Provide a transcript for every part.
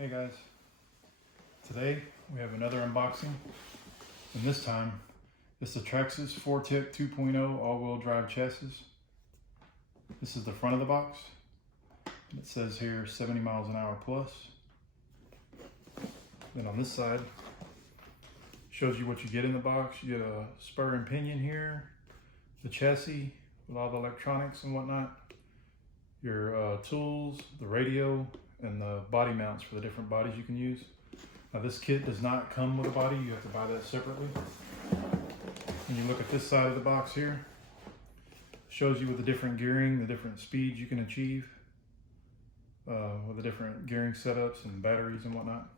Hey guys, today we have another unboxing, and this time it's the Traxxas 4Tech 2.0 all-wheel drive chassis. This is the front of the box. It says here 70 miles an hour plus. Then on this side, shows you what you get in the box. You get a spur and pinion here, the chassis with all the electronics and whatnot, your tools, the radio, and the body mounts for the different bodies you can use. Now this kit does not come with a body, you have to buy that separately. When you look at this side of the box here, it shows you with the different gearing, the different speeds you can achieve with the different gearing setups and batteries and whatnot.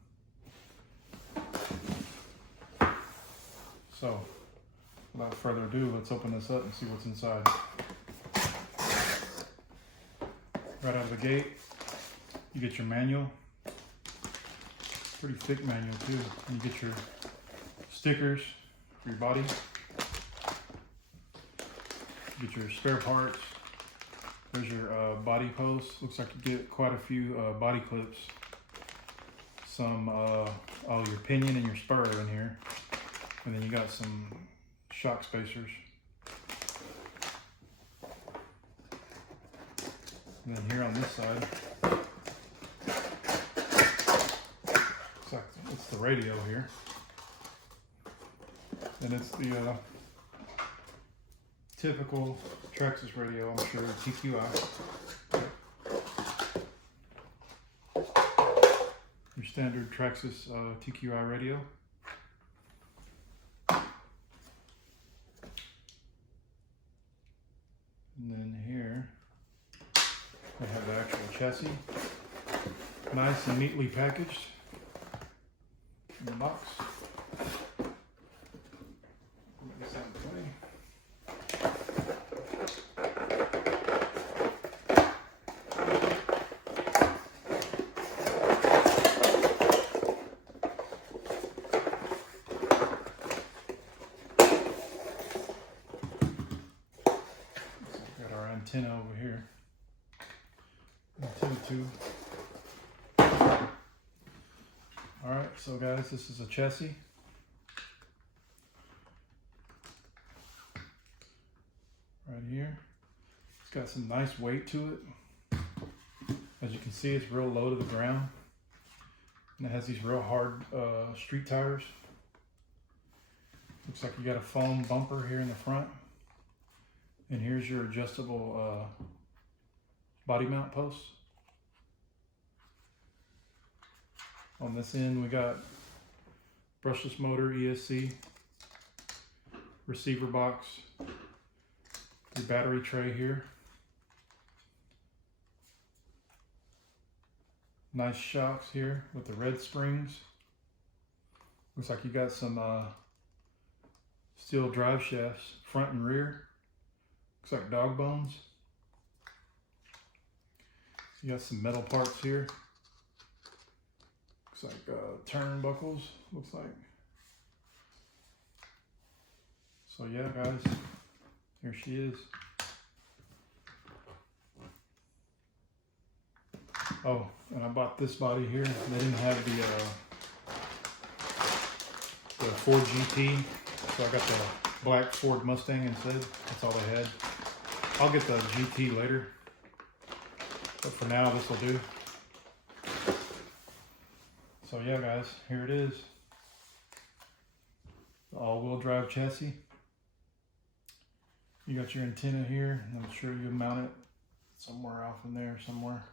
So without further ado, let's open this up and see what's inside. Right out of the gate, you get your manual, pretty thick manual too, and you get your stickers for your body, you get your spare parts, there's your body post. Looks like you get quite a few body clips, some all your pinion and your spur in here, and then you got some shock spacers. And then here on this side, it's the radio here, and it's the typical Traxxas radio, I'm sure, TQI. Your standard Traxxas TQI radio. And then here we have the actual chassis, nice and neatly packaged in the box. Put this out of the way. Got our antenna over here. Antenna tube. Alright, so guys, this is a chassis. Right here. It's got some nice weight to it. As you can see, it's real low to the ground. And it has these real hard street tires. Looks like you got a foam bumper here in the front. And here's your adjustable body mount posts. On this end, we got brushless motor, ESC, receiver box, your battery tray here. Nice shocks here with the red springs. Looks like you got some steel drive shafts, front and rear. Looks like dog bones. You got some metal parts here. Looks like turnbuckles, looks like. So yeah, guys, here she is. Oh, and I bought this body here. They didn't have the Ford GT, so I got the black Ford Mustang instead. That's all they had. I'll get the GT later, but for now, this will do. So yeah, guys, here it is. The all-wheel drive chassis. You got your antenna here, and I'm sure you'll mount it somewhere off in there somewhere.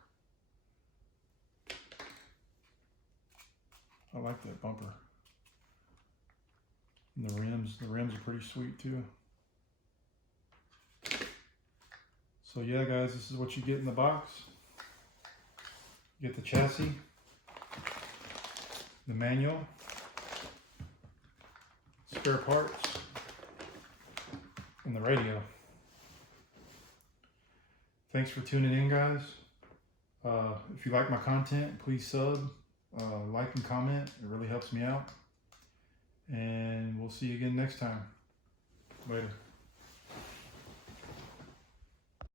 I like that bumper. And the rims are pretty sweet too. So yeah, guys, this is what you get in the box. You get the chassis, the manual, spare parts, and the radio. Thanks for tuning in, guys. If you like my content, please sub, like and comment. It really helps me out. And we'll see you again next time. Later.